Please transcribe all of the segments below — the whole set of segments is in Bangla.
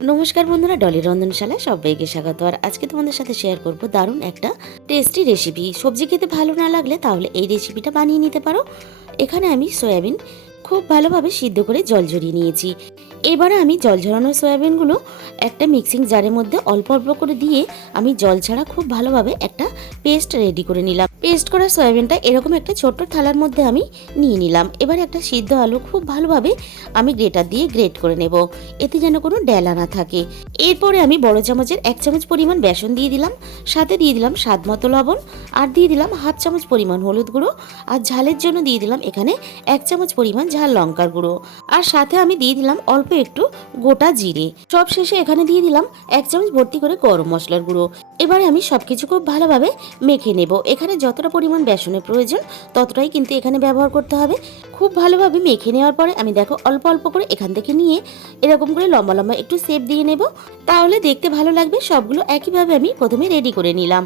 নমস্কার বন্ধুরা, ডলি রন্ধনশালায় সবাইকে স্বাগত। আর আজকে তোমাদের সাথে শেয়ার করব দারুণ একটা টেস্টি রেসিপি। সবজি খেতে ভালো না লাগলে তাহলে এই রেসিপিটা বানিয়ে নিতে পারো। এখানে আমি সয়াবিন খুব ভালোভাবে সিদ্ধ করে জল ঝরিয়ে নিয়েছি। এবারে আমি জল ঝরানো সয়াবিনগুলো একটা মিক্সিং জারের মধ্যে অল্প অল্প করে দিয়ে আমি জল ছাড়া খুব ভালোভাবে একটা পেস্ট রেডি করে নিলাম। পেস্ট করা সয়াবিনটা এরকম একটা ছোট্ট থালার মধ্যে আমি নিয়ে নিলাম। এবারে একটা সিদ্ধ আলু খুব ভালোভাবে আমি গ্রেটার দিয়ে গ্রেট করে নেব, এতে যেন কোনো ডেলা না থাকে। এরপরে আমি বড় চামচের 1 চামচ পরিমাণ বেসন দিয়ে দিলাম, সাথে দিয়ে দিলাম স্বাদ মতো লবণ, আর দিয়ে দিলাম হাফ চামচ পরিমাণ হলুদ গুঁড়ো, আর ঝালের জন্য দিয়ে দিলাম এখানে 1 চামচ পরিমাণ ঝাল লঙ্কার গুঁড়ো, আর সাথে আমি দিয়ে দিলাম অল্প একটু গোটা জিরে। সব শেষে এখানে দিয়ে দিলাম 1 চামচ ভর্তি করে গরম মশলার গুঁড়ো। এবারে আমি সবকিছু খুব ভালোভাবে মেখে নেব। এখানে যতটা পরিমাণ বেসনের প্রয়োজন ততটাই কিন্তু এখানে ব্যবহার করতে হবে। খুব ভালোভাবে মেখে নেওয়ার পরে আমি দেখো অল্প অল্প করে এখান থেকে নিয়ে এরকম করে লম্বা লম্বা একটু শেপ দিয়ে নেব, তাহলে দেখতে ভালো লাগবে। সবগুলো একইভাবে আমি প্রথমে রেডি করে নিলাম।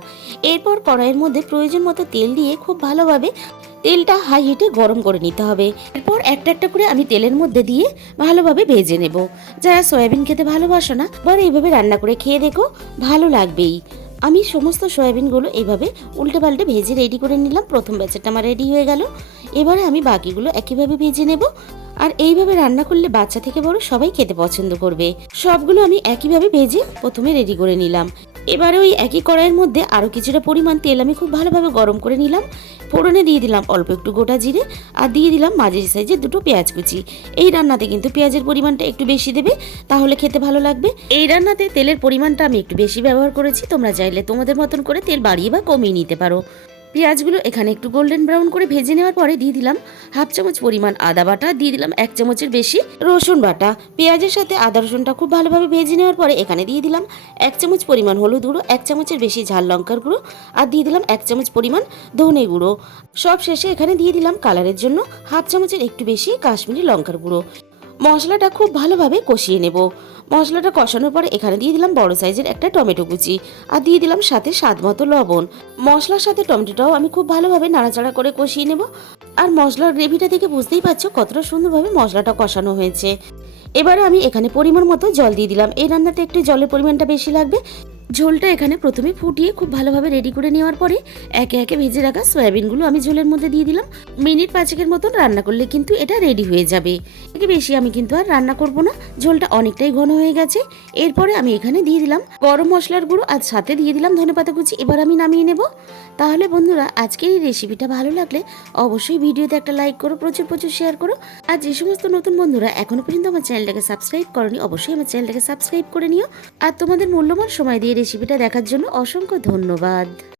এরপর কড়াইয়ের মধ্যে প্রয়োজন মতো তেল দিয়ে খুব ভালোভাবে তেলটা হাই হিটে গরম করে নিতে হবে। এরপর একটা একটা করে আমি তেলের মধ্যে দিয়ে ভালোভাবে ভেজে নেব। যারা সয়াবিন খেতে ভালোবাসো না, এবার এইভাবে রান্না করে খেয়ে দেখো, ভালো লাগবেই। আমি সমস্ত সয়াবিনগুলো এইভাবে উল্টে পাল্টে ভেজে রেডি করে নিলাম। প্রথম ব্যাচটা আমার রেডি হয়ে গেল। এবারে আমি বাকিগুলো একইভাবে ভেজে নেব। আর এইভাবে রান্না করলে বাচ্চা থেকে বড় সবাই খেতে পছন্দ করবে। সবগুলো আমি একইভাবে ভেজে প্রথমে রেডি করে নিলাম। এবারে ওই একই কড়াইয়ের মধ্যে আরও কিছুটা পরিমাণ তেল আমি খুব ভালোভাবে গরম করে নিলাম। ফোড়নে দিয়ে দিলাম অল্প একটু গোটা জিরে, আর দিয়ে দিলাম মাঝারি সাইজের দুটো পেঁয়াজ কুচি। এই রান্নাতে কিন্তু পেঁয়াজের পরিমাণটা একটু বেশি দেবে, তাহলে খেতে ভালো লাগবে। এই রান্নাতে তেলের পরিমাণটা আমি একটু বেশি ব্যবহার করেছি, তোমরা চাইলে তোমাদের মতন করে তেল বাড়িয়ে বা কমিয়ে নিতে পারো। পেঁয়াজগুলো এখানে একটু গোল্ডেন ব্রাউন করে ভেজে নেওয়ার পরে দিয়ে দিলাম হাফ চামচ পরিমাণ আদা বাটা, দিয়ে দিলাম 1 চামচের বেশি রসুন বাটা। পেঁয়াজের সাথে আদা রসুনটা খুব ভালোভাবে ভেজে নেওয়ার পরে এখানে দিয়ে দিলাম 1 চামচ পরিমাণ হলুদ গুঁড়ো, 1 চামচের বেশি ঝাল লঙ্কার গুঁড়ো, আর দিয়ে দিলাম 1 চামচ পরিমাণ ধনে গুঁড়ো। সব শেষে এখানে দিয়ে দিলাম কালারের জন্য হাফ চামচের একটু বেশি কাশ্মীরি লঙ্কার গুঁড়ো। মশলাটা খুব ভালোভাবে কষিয়ে নেব। মশলাটা কষানোর পরে এখানে দিয়ে দিলাম বড় সাইজের একটা টমেটো কুচি, আর দিয়ে দিলাম সাথে স্বাদ মতো লবণ। মশলার সাথে টমেটোটাও আমি খুব ভালোভাবে নাড়াচাড়া করে কষিয়ে নেব। আর মশলার গ্রেভিটা দেখে বুঝতেই পারছো কতটা সুন্দরভাবে মশলাটা কষানো হয়েছে। এবারে আমি এখানে পরিমাণ মতো জল দিয়ে দিলাম। এই রান্নাতে একটু জলের পরিমাণটা বেশি লাগবে। ঝোলটা এখানে প্রথমে ফুটিয়ে খুব ভালোভাবে রেডি করে নেওয়ার পরে একে একে ভেজে রাখা সয়াবিনগুলো আমি ঝোলের মধ্যে দিয়ে দিলাম। মিনিট 5 মতন রান্না করলে কিন্তু এটা রেডি হয়ে যাবে। একে বেশি আমি কিন্তু আর রান্না করব না, ঝোলটা অনেকটাই ঘন হয়ে গেছে। এরপরে আমি এখানে দিয়ে দিলাম গরম মশলার গুঁড়ো, আর সাথে দিয়ে দিলাম ধনেপাতা কুচি। এবার আমি নামিয়ে নেব। তাহলে বন্ধুরা, আজকের এই রেসিপিটা ভালো লাগলে অবশ্যই ভিডিওতে একটা লাইক করো, প্রচুর প্রচুর শেয়ার করো। আর যে সমস্ত নতুন বন্ধুরা এখনো পর্যন্ত আমার চ্যানেলটাকে সাবস্ক্রাইব করনি, অবশ্যই আমার চ্যানেলটাকে সাবস্ক্রাইব করে নিও। আর তোমাদের মূল্যবান সময় দিয়ে রেসিপিটা দেখার জন্য অসংখ্য ধন্যবাদ।